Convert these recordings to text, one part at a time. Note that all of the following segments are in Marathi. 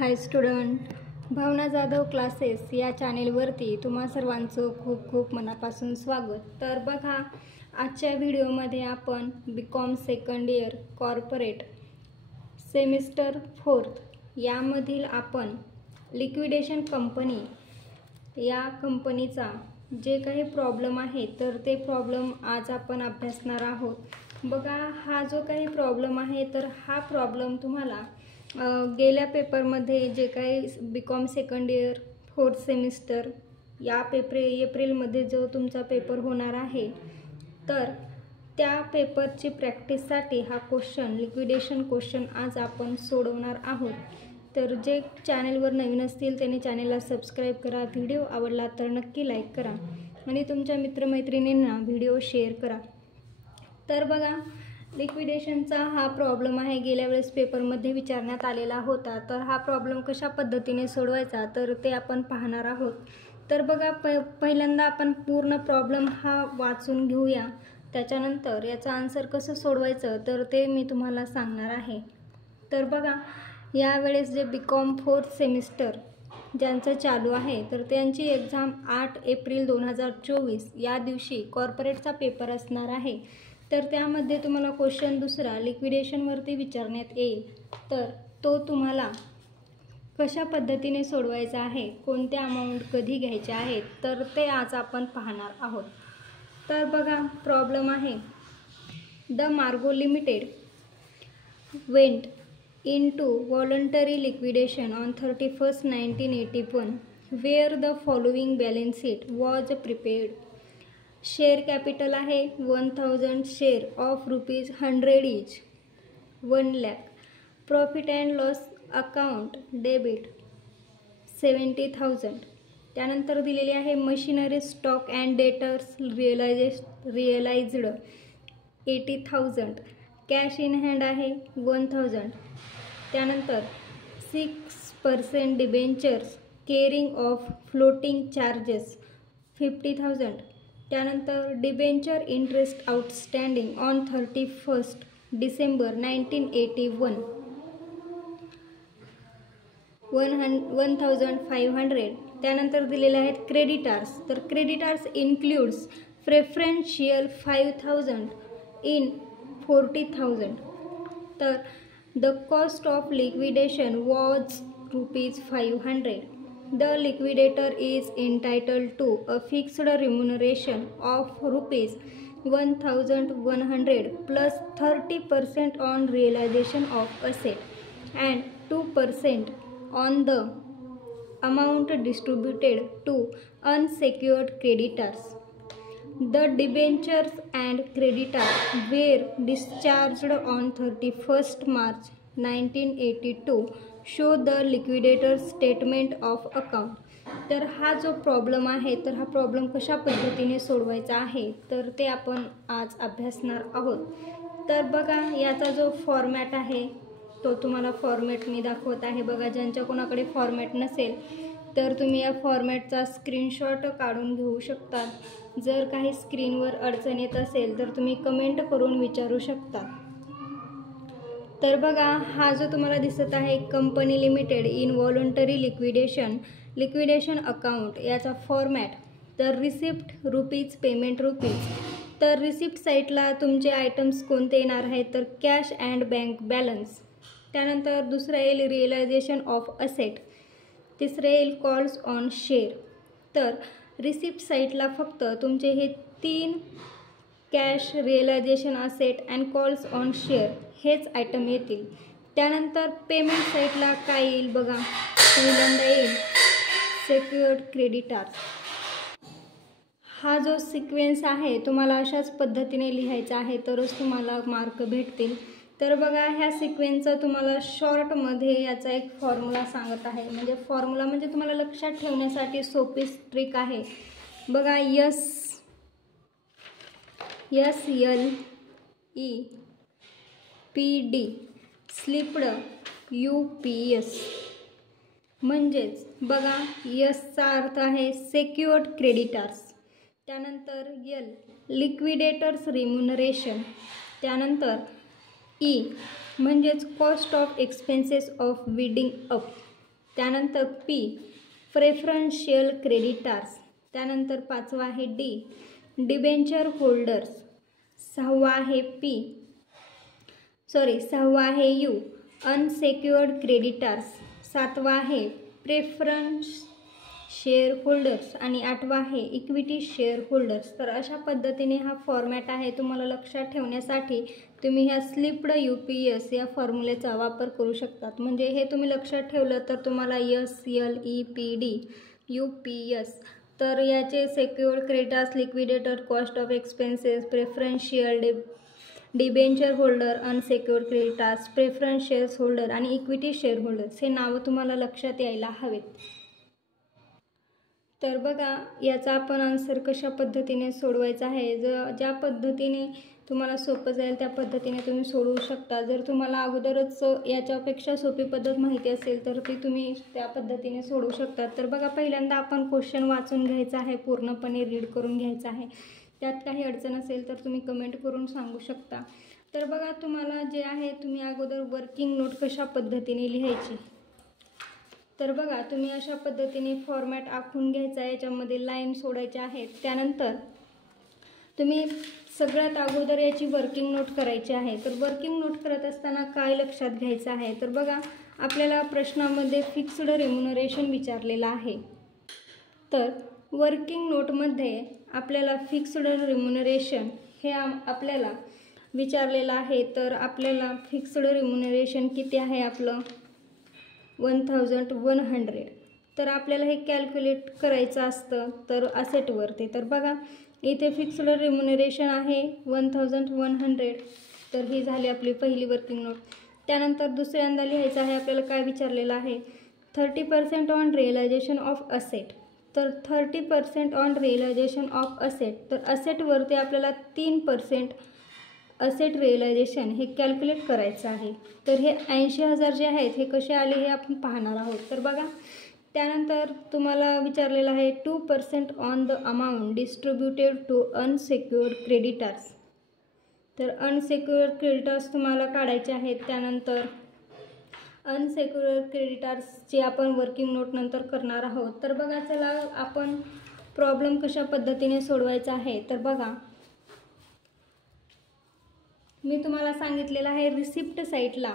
हाय स्टुडंट, भावना जाधव क्लासेस या चॅनेलवरती तुम्हा सर्वांचं खूप खूप मनापासून स्वागत. तर बघा, आजच्या व्हिडिओमध्ये आपण BCom second year corporate semester 4 यामधील आपण लिक्विडेशन कंपनी या कंपनीचा जे काही प्रॉब्लेम आहे तर ते प्रॉब्लेम आज आपण अभ्यासणार आहोत. बघा, हा जो काही प्रॉब्लेम आहे तर हा प्रॉब्लेम तुम्हाला गेल्या पेपरमध्ये जे काही BCom सेकंड इयर 4 सेमिस्टर या एप्रिलमध्ये जो तुमचा पेपर होणार आहे तर त्या पेपरची प्रॅक्टिससाठी हा क्वेश्चन लिक्विडेशन क्वेश्चन आज आपण सोडवणार आहोत. तर जे चॅनलवर नवीन असतील त्यांनी चॅनलला सबस्क्राईब करा, व्हिडिओ आवडला तर नक्की लाईक करा आणि तुमच्या मित्रमैत्रिणींना व्हिडिओ शेअर करा. तर बघा, लिक्विडेशनचा हा प्रॉब्लेम आहे, गेल्या वेळेस पेपरमध्ये विचारण्यात आलेला होता. तर हा प्रॉब्लेम कशा पद्धतीने सोडवायचा तर ते आपण पाहणार आहोत. तर बघा, पहिल्यांदा आपण पूर्ण प्रॉब्लेम हा वाचून घेऊया, त्याच्यानंतर याचा आन्सर कसं सोडवायचं तर ते मी तुम्हाला सांगणार आहे. तर बघा, यावेळेस जे BCom 4 सेमिस्टर ज्यांचं चालू आहे तर त्यांची एक्झाम 8 एप्रिल 2024 या दिवशी कॉर्पोरेटचा पेपर असणार आहे. तर त्यामध्ये तुम्हाला क्वेश्चन दुसरा लिक्विडेशनवरती विचारण्यात येईल. तर तो तुम्हाला कशा पद्धतीने सोडवायचा आहे, कोणत्या अमाऊंट कधी घ्यायच्या आहेत तर ते आज आपण पाहणार आहोत. तर बघा, प्रॉब्लेम आहे, द मार्गो limited went into voluntary liquidation on 31st 1981 where the following balance sheet was prepared. Share capital आहे 1000 share of ₹100 each, 1 lakh. Profit and loss account debit 70,000. त्यानंतर दिलेली आहे machinery stock and debtors realised 80,000. Cash in hand आहे 1000. त्यानंतर 6% debentures caring of floating charges 50,000. त्यानंतर debenture interest outstanding on 31st December 1981 1,500. त्यानंतर दिलेले आहेत क्रेडिटार्स. तर क्रेडिटार्स इन्क्लूड्स प्रेफरन्शियल 5,000 इन 40,000. तर the cost of liquidation was ₹500. The liquidator is entitled to a fixed remuneration of ₹1,100 plus 30% on realization of asset and 2% on the amount distributed to unsecured creditors. The debentures and creditors were discharged on 31st March 1982. Show the liquidator statement of account. तर हा जो प्रॉब्लेम आहे तर हा प्रॉब्लेम कशा पद्धतीने सोडवायचा आहे तर ते आपण आज अभ्यासणार आहोत. तर बघा, याचा जो फॉर्मॅट आहे तो तुम्हाला फॉर्मॅट मी दाखवत आहे. बघा, ज्यांच्या कोणाकडे फॉर्मॅट नसेल तर तुम्ही या फॉर्मॅटचा स्क्रीनशॉट काढून घेऊ शकता. जर काही स्क्रीनवर अडचण येत असेल तर तुम्ही कमेंट करून विचारू शकता. तर बघा, हा जो तुम्हाला दिसत आहे company limited in voluntary liquidation account याचा फॉर्मॅट. तर रिसिप्ट रुपीज, पेमेंट रुपीज. तर रिसिप्ट साईटला तुमचे आयटम्स कोणते येणार आहेत तर कॅश अँड बँक बॅलन्स. त्यानंतर दुसरं येईल रिअलायझेशन ऑफ असेट. तिसरं येईल कॉल्स ऑन शेअर. तर रिसिप्ट साईटला फक्त तुमचे हे 3 cash, realisation asset and calls on share हेच आयटम येतील. त्यानंतर पेमेंट साईटला काय येईल बघा, पहिल्यांदा येईल सेक्युअर्ड क्रेडिटार्स. हा जो सिक्वेन्स आहे तुम्हाला अशाच पद्धतीने लिहायचा आहे तरच तुम्हाला मार्क भेटतील. तर बघा, ह्या सिक्वेन्सचा तुम्हाला शॉर्टमध्ये याचा एक फॉर्म्युला सांगत आहे. म्हणजे फॉर्म्युला म्हणजे तुम्हाला लक्षात ठेवण्यासाठी सोपी ट्रिक आहे. बघा, SLEPD स्लिप्ड UPS. म्हणजेच बघा, यसचा अर्थ आहे सेक्युअर्ड क्रेडिटार्स. त्यानंतर L लिक्विडेटर्स रिम्युनरेशन. त्यानंतर E म्हणजेच cost of expenses of weeding up. त्यानंतर पी प्रेफरन्शियल क्रेडिटार्स, त्यानंतर 5वा आहे डी डिबेंचर होल्डर्स, 6वा आहे यू अनसेक्युअर्ड क्रेडिटार्स, 7वा आहे प्रेफरन्स शेअर होल्डर्स आणि 8वा आहे इक्विटी शेअर होल्डर्स. तर अशा पद्धतीने हा फॉर्मॅट आहे. तुम्हाला लक्षात ठेवण्यासाठी तुम्ही ह्या स्लिप्ड UPS या फॉर्म्युलेचा वापर करू शकतात. म्हणजे हे तुम्ही लक्षात ठेवलं तर तुम्हाला SLEPD UPS, तर याचे secured creditors, liquidator, cost of expenses, preferential debenture holder, unsecured creditors, preference shares holder आणि इक्विटी शेअर होल्डर्स हे नावं तुम्हाला लक्षात यायला हवेत. तर बघा याचा आपण आन्सर कशा पद्धतीने सोडवायचा आहे. ज्या पद्धतीने तुम्हाला सोपं जाईल त्या पद्धतीने तुम्ही सोडवू शकता. जर तुम्हाला अगोदरच याच्यापेक्षा सोपी पद्धत माहिती असेल तर ती तुम्ही त्या पद्धतीने सोडवू शकता. तर बघा पहिल्यांदा आपण क्वेश्चन वाचून घ्यायचा आहे, पूर्णपणे रीड करून घ्यायचा आहे. त्यात काही अडचण असेल तर तुम्ही कमेंट करून सांगू शकता. तर बघा तुम्हाला जे आहे तुम्ही अगोदर वर्किंग नोट कशा पद्धतीने लिहायची. तर बघा तुम्ही अशा पद्धतीने फॉर्मॅट आखून घ्यायचा आहे, याच्यामध्ये लाईन सोडायच्या आहेत. त्यानंतर तुम्ही सगळ्यात अगोदर याची वर्किंग नोट करायची आहे. तर वर्किंग नोट करत असताना काय लक्षात घ्यायचं आहे. तर बघा आपल्याला प्रश्नामध्ये फिक्स्ड रेम्युनरेशन विचारलेलं आहे. तर वर्किंग नोटमध्ये आपल्याला फिक्स्ड रेम्युनरेशन हे आपल्याला विचारलेलं आहे. तर आपल्याला फिक्स्ड रेम्युनरेशन किती आहे आपलं 1100. तर आपल्याला हे कॅल्क्युलेट करायचं असतं तर असेटवरती. तर बघा इथे फिक्स्ड रेम्युनरेशन आहे 1100. तर ही झाली आपली पहिली वर्किंग नोट. त्यानंतर दुसऱ्यांदा लिहायचं आहे आपल्याला काय विचारलेलं आहे 30% ऑन रिअलायझेशन ऑफ असेट. तर 30% ऑन रिअलायझेशन ऑफ असेट, तर असेटवरती आपल्याला 3% असेट रिअलायझेशन हे कॅल्क्युलेट करायचं आहे. तर हे 80,000 जे आहेत हे कसे आले हे आपण पाहणार आहोत. तर बघा त्यानंतर तुम्हाला विचारलेलं आहे 2% on the amount distributed to unsecured creditors. तर अनसेक्युअर्ड क्रेडिटार्स तुम्हाला काढायचे आहेत. त्यानंतर अनसेक्युअर्ड क्रेडिटार्सची आपण वर्किंग नोट नंतर करणार आहोत. तर बघा चला आपण प्रॉब्लेम कशा पद्धतीने सोडवायचा आहे. तर बघा मी तुम्हाला सांगितलेलं आहे रिसिप्ट साईटला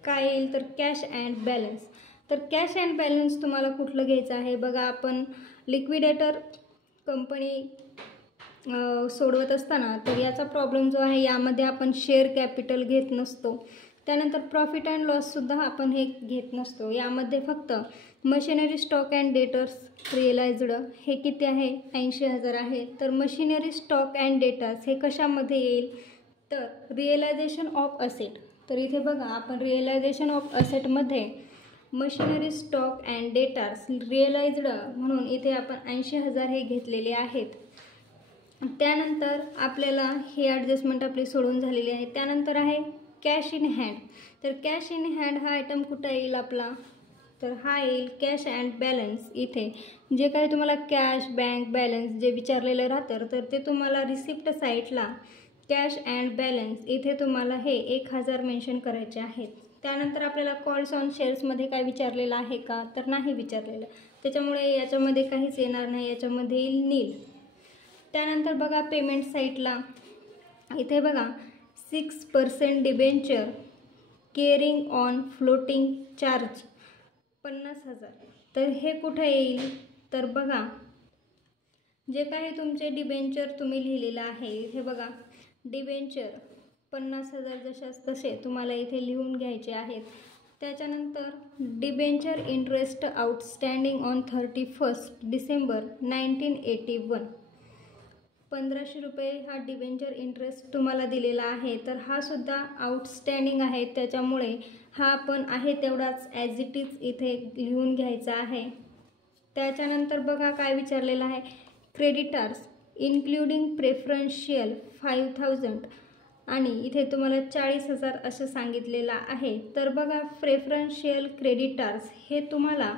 काय येईल तर कॅश अँड बॅलन्स. तर कॅश अँड बॅलन्स तुम्हाला कुठलं घ्यायचं आहे. बघा आपण लिक्विडेटर कंपनी सोडवत असताना तर याचा प्रॉब्लेम जो आहे यामध्ये आपण शेअर कॅपिटल घेत नसतो. त्यानंतर प्रॉफिट अँड लॉससुद्धा आपण हे घेत नसतो. यामध्ये फक्त machinery stock and debtors realised हे किती आहे 80,000 आहे. तर मशिनरी स्टॉक अँड डेटर्स हे कशामध्ये येईल तर रिअलायझेशन ऑफ असेट. तर इथे बघा आपण रिअलायझेशन ऑफ असेटमध्ये machinery stock and debtors realised म्हणून इथे आपण 80,000 हे घेतलेले आहेत. त्यानंतर आपल्याला हे ॲडजस्टमेंट आपली सोडून झालेली आहे. त्यानंतर आहे कॅश इन हँड. तर कॅश इन हँड हा आयटम कुठं येईल आपला तर हा येईल कॅश अँड बॅलन्स. इथे जे काही तुम्हाला कॅश बँक बॅलन्स जे विचारलेलं राहतं तर ते तुम्हाला रिसिप्ट साईटला कॅश अँड बॅलन्स इथे तुम्हाला हे 1000 मेन्शन करायचे आहेत. त्यानंतर आपल्याला कॉल्स ऑन शेअर्समध्ये काय विचारलेलं आहे का तर नाही विचारलेलं, त्याच्यामुळे याच्यामध्ये काहीच येणार नाही, याच्यामध्ये येईल नील. त्यानंतर बघा पेमेंट साईटला इथे बघा 6% debenture caring on floating charge 50,000. तर हे कुठं येईल तर बघा जे काही तुमचे डिबेंचर तुम्ही लिहिलेलं आहे इथे बघा डिबेंचर 50,000 जशाच तसे तुम्हाला इथे लिहून घ्यायचे आहेत. त्याच्यानंतर debenture interest outstanding on 31 December 1981 1500 रुपये हा डिबेंचर इंटरेस्ट तुम्हाला दिलेला आहे. तर हा सुद्धा आउटस्टँडिंग आहे, त्याच्यामुळे हा आपण आहे तेवढाच ॲज इट इज इथे लिहून घ्यायचा आहे. त्याच्यानंतर बघा काय विचारलेलं आहे क्रेडिटार्स इन्क्लुडिंग प्रेफरन्शियल 5,000 आणि इथे तुम्हाला 40,000 असं सांगितलेलं आहे. तर बघा प्रेफरन्शियल क्रेडिटार्स हे तुम्हाला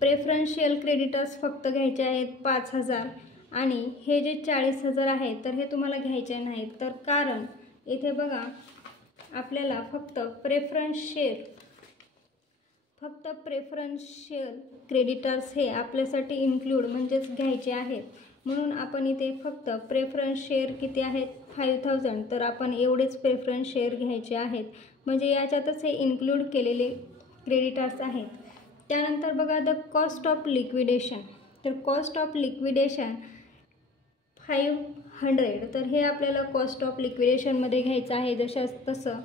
प्रेफरन्शियल क्रेडिटार्स फक्त घ्यायचे आहेत 5,000 आणि हे जे 40,000 आहेत तर हे तुम्हाला घ्यायचे नाहीत. तर कारण इथे बघा आपल्याला फक्त प्रेफरन्स शेअर फक्त प्रेफरन्शियल क्रेडिटर्स हे आपल्यासाठी इन्क्लूड म्हणजेच घ्यायचे आहेत, म्हणून आपण इथे फक्त प्रेफरन्स शेअर किती आहेत 5000, तर आपण एवढेच प्रेफरन्स शेअर घ्यायचे आहेत, म्हणजे याच्यातच हे इन्क्लूड केलेले क्रेडिटर्स आहेत. त्यानंतर बघा द कॉस्ट ऑफ लिक्विडेशन, तर कॉस्ट ऑफ लिक्विडेशन 500, तर हे आपल्याला कॉस्ट ऑफ लिक्विडेशनमध्ये घ्यायचं आहे जशाच तसं.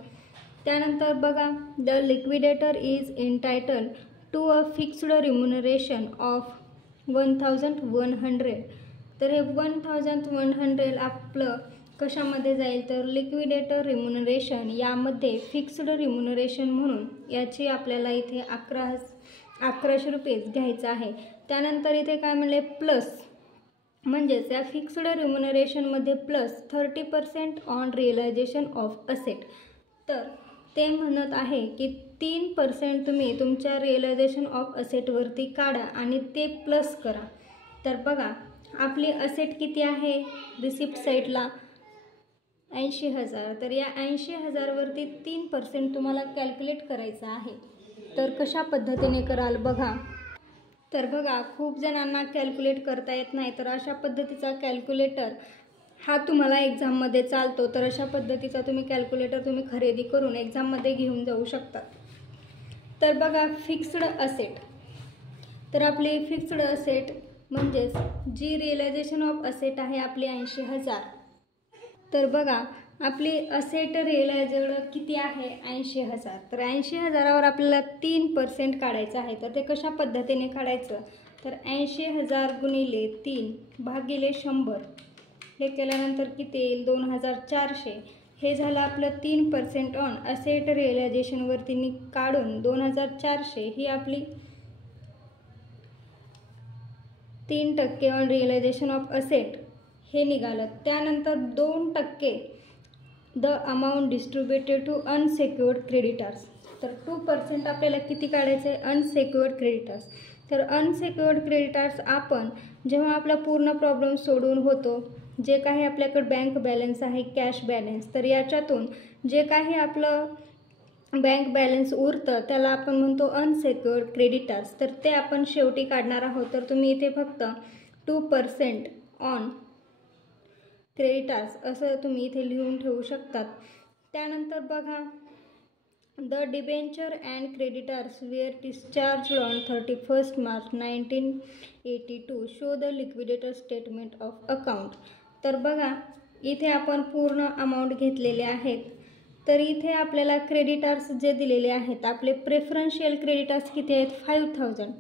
त्यानंतर बघा the liquidator is entitle to a fixed remuneration of 1100, तर हे 1100 आपलं कशामध्ये जाईल, तर लिक्विडेटर रिम्युनरेशन यामध्ये फिक्स्ड रिम्युनरेशन म्हणून याची आपल्याला इथे 1100 रुपीज घ्यायचं आहे. त्यानंतर इथे काय म्हणले प्लस, म्हणजेच या फिक्स्ड रिम्युनरेशनमध्ये plus 30% on realisation of asset, तर ते म्हणत आहे की 3% तुम्ही तुमच्या रिअलायझेशन ऑफ असेटवरती काढा आणि ते प्लस करा. तर बघा आपली असेट किती आहे रिसिप्ट साईडला 80,000, तर या 80,000वरती 3% तुम्हाला कॅल्क्युलेट करायचं आहे. तर कशा पद्धतीने कराल बघा, तर बघा खूप जणांना कॅल्क्युलेट करता येत नाही, तर अशा पद्धतीचा कॅल्क्युलेटर हा तुम्हाला एक्झाममध्ये चालतो, तर अशा पद्धतीचा तुम्ही कॅल्क्युलेटर तुम्ही खरेदी करून एक्झाममध्ये घेऊन जाऊ शकता. तर बघा फिक्स्ड असेट, तर आपली फिक्स्ड असेट म्हणजेच जी रिअलायझेशन ऑफ असेट आहे आपली 80,000, तर बघा आपली असेट रिअलायझड किती आहे 80,000, तर 80,000वर आपल्याला 3% काढायचं आहे. तर ते कशा पद्धतीने काढायचं, तर 80,000 गुणिले 3 भागिले 100, हे केल्यानंतर किती येईल 2400, हे झालं आपलं 3% ऑन असेट रिअलायझेशनवरती काढून 2400 ही आपली 3% ऑन रिअलायझेशन ऑफ असेट हे निघालं. त्यानंतर 2% the amount distributed to unsecured creditors, तर 2% आपल्याला किती काढायचं आहे अनसेक्युअर्ड क्रेडिटर्स. तर अनसेक्युअर्ड क्रेडिटर्स आपण जेव्हा आपला पूर्ण प्रॉब्लेम सोडून होतो, जे काही आपल्याकडे बँक बॅलन्स आहे कॅश बॅलन्स, तर याच्यातून जे काही आपलं बँक बॅलन्स उरतं त्याला आपण म्हणतो अनसेक्युअर्ड क्रेडिटर्स, तर ते आपण शेवटी काढणार आहोत. तर तुम्ही इथे फक्त 2% ऑन क्रेडिटर्स असं तुम्ही इथे लिहून ठेवू शकतात. त्यानंतर बघा the debenture and creditors were discharge on 31 March 1982 show the liquidator statement of account, तर बघा इथे आपण पूर्ण अमाऊंट घेतलेले आहेत. तर इथे आपल्याला क्रेडिटर्स जे दिलेले आहेत आपले प्रेफरन्शियल क्रेडिटर्स किती आहेत 5000,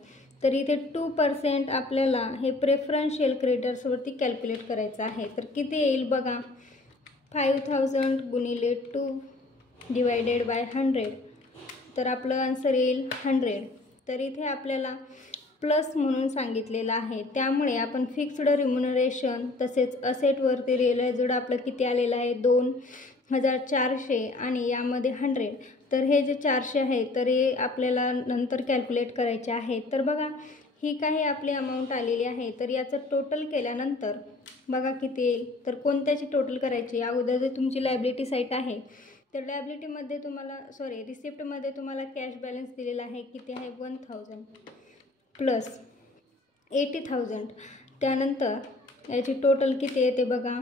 तर इथे 2% आपल्याला हे प्रेफरन्शियल क्रेडिटर्सवरती कॅल्क्युलेट करायचं आहे. तर किती येईल बघा 5000 गुणिले 2 डिवायडेड बाय 100, तर आपलं आन्सर येईल 100. तर इथे आपल्याला प्लस म्हणून सांगितलेलं आहे, त्यामुळे आपण फिक्स्ड रिम्युनरेशन तसेच असेटवरती रिअलायझड आपलं किती आलेलं आहे 2400 आणि यामध्ये 100, तर हे जे 400 आहे तर हे आपल्याला नंतर कॅल्क्युलेट करायचे आहे. तर बघा ही काही आपली अमाऊंट आलेली आहे, तर याचं टोटल केल्यानंतर बघा किती येईल. तर कोणत्याची टोटल करायची, अगोदर जे तुमची लायबिलिटी साईट आहे तर लायबिलिटीमध्ये तुम्हाला रिसिप्टमध्ये तुम्हाला कॅश बॅलन्स दिलेला आहे किती आहे 1000 प्लस 80,000, त्यानंतर याची टोटल किती येते बघा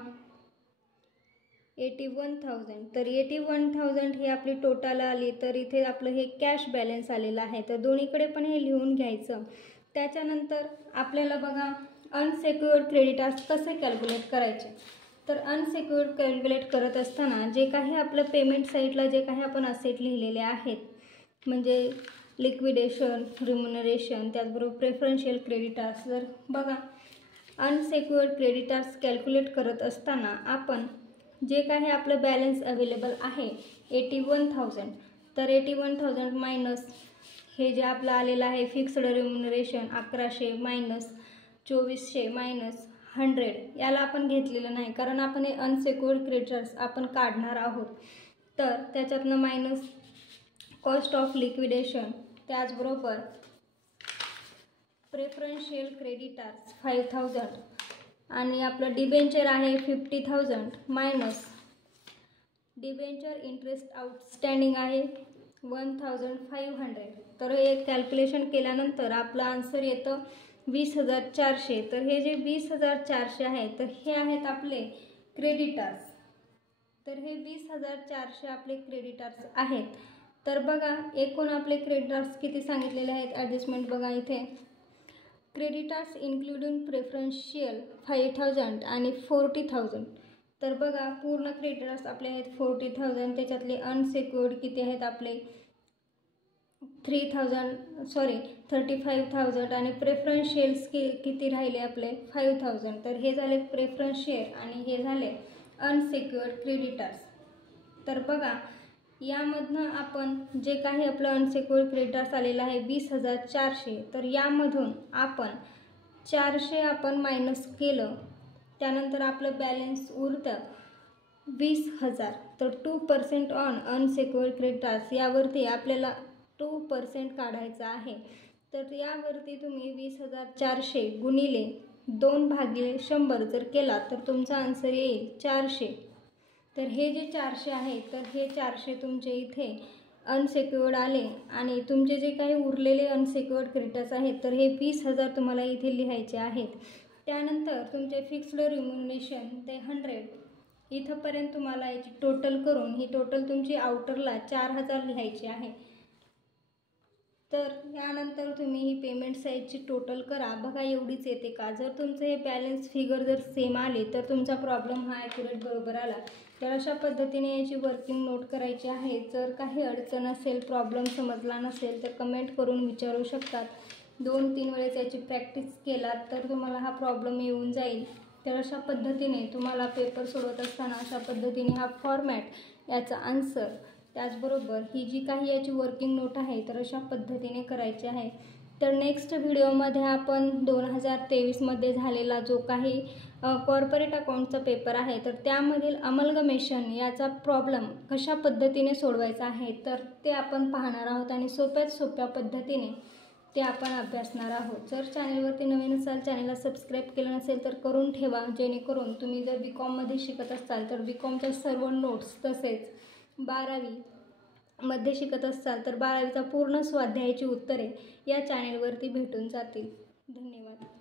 81,000, तर 81,000 ही आपली टोटल आली. तर इथे आपलं हे कॅश बॅलन्स आलेलं आहे, तर दोन्हीकडे पण हे लिहून घ्यायचं. त्याच्यानंतर आपल्याला बघा अनसेक्युअर्ड क्रेडिटर्स कसे कॅल्क्युलेट करायचे, तर अनसेक्युअर्ड कॅल्क्युलेट करत असताना जे काही आपलं पेमेंट साईडला जे काही आपण असेट लिहिलेले आहेत म्हणजे लिक्विडेशन रिम्युनरेशन त्याचबरोबर प्रेफरन्शियल क्रेडिटर्स, तर बघा अनसेक्युअर्ड क्रेडिटर्स कॅल्क्युलेट करत असताना आपण जे काही आपलं बॅलन्स अवेलेबल आहे 81,000, तर 81,000 मायनस हे जे आपलं आलेलं आहे फिक्स्ड रिम्युनरेशन 1100 मायनस 2400 मायनस 100, याला आपण घेतलेलं नाही कारण आपण हे अनसेक्युअर्ड क्रेडिटर्स आपण काढणार आहोत. तर त्याच्यातनं मायनस कॉस्ट ऑफ लिक्विडेशन त्याचबरोबर प्रेफरन्शियल क्रेडिटर्स 5000 आणि आपलं डिबेंचर आहे 50,000 मायनस डिबेंचर इंटरेस्ट आउटस्टँडिंग आहे 1500. तर हे कॅल्क्युलेशन केल्यानंतर आपलं आन्सर येतं 20,400. तर हे जे 20,400 आहे तर हे आहेत आपले क्रेडिटर्स. तर हे 20,400 आपले क्रेडिटर्स आहेत. तर बघा एकूण आपले क्रेडिटर्स किती सांगितलेले आहेत. ॲडजस्टमेंट बघा इथे, क्रेडिटर्स इन्क्लुडिंग प्रेफरन्शियल 5,000 आणि 40,000. तर बघा पूर्ण क्रेडिटर्स आपले आहेत 40,000. त्याच्यातले अनसेक्युअर्ड किती आहेत आपले 35,000 आणि प्रेफरन्शियल्स किती राहिले आपले 5,000. तर हे झाले प्रेफरन्शियल आणि हे झाले अनसेक्युअर्ड क्रेडिटर्स. तर बघा यामधनं आपण जे काही आपलं अनसेक्युअर्ड क्रेडिटर्स आलेलं आहे 20,400. तर यामधून आपण 400 आपण मायनस केलं, त्यानंतर आपलं बॅलन्स उरतं 20,000. तर 2% ऑन अनसेक्युअर्ड क्रेडिटर्स यावरती आपल्याला 2% काढायचं आहे. तर यावरती तुम्ही 20,400 गुणिले 2/100 जर केला तर तुमचा आन्सर येईल 400. तर हे जे 400 आहे तर हे 400 तुमचे इथे अनसेक्युअर्ड आले आणि तुमचे जे काही उरलेले अनसेक्युअर्ड क्रेडिटर्स आहेत तर हे 20,000 तुम्हाला इथे लिहायचे आहेत. त्यानंतर तुमचे फिक्स्ड रिम्युनरेशन ते 100 इथंपर्यंत तुम्हाला याची टोटल करून ही टोटल तुमची आउटरला 4,000 लिहायची आहे. तर यानंतर तुम्ही ही पेमेंट साईजची टोटल करा. बघा एवढीच येते का. जर तुमचं हे बॅलन्स फिगर जर सेम आले तर तुमचा प्रॉब्लेम हा ॲक्युरेट बरोबर आला. तर अशा पद्धतीने याची वर्किंग नोट करायची आहे. जर काही अडचण असेल, प्रॉब्लेम समजला नसेल तर कमेंट करून विचारू शकतात. 2-3 वेळेस याची प्रॅक्टिस केलात तर तुम्हाला हा प्रॉब्लेम येऊन जाईल. तर अशा पद्धतीने तुम्हाला पेपर सोडवत असताना अशा पद्धतीने हा फॉर्मॅट, याचा आन्सर, त्याचबरोबर ही जी काही याची वर्किंग नोट आहे तर अशा पद्धतीने करायची आहे. तर नेक्स्ट व्हिडिओमध्ये आपण 2023मध्ये झालेला जो काही कॉर्पोरेट अकाउंटचा पेपर आहे तर त्यामधील अमलगमेशन याचा प्रॉब्लेम कशा पद्धतीने सोडवायचा आहे तर ते आपण पाहणार आहोत आणि सोप्यात सोप्या पद्धतीने ते आपण अभ्यासणार आहोत. जर चॅनलवरती नवीन असाल, चॅनलला सबस्क्राईब केलं नसेल तर करून ठेवा, जेणेकरून तुम्ही जर BCOMमध्ये शिकत असाल तर BCOMच्या सर्व नोट्स, तसेच 12वीमध्ये शिकत असाल तर 12वीचा पूर्ण स्वाध्यायाची उत्तरे या चॅनलवरती भेटून जातील. धन्यवाद.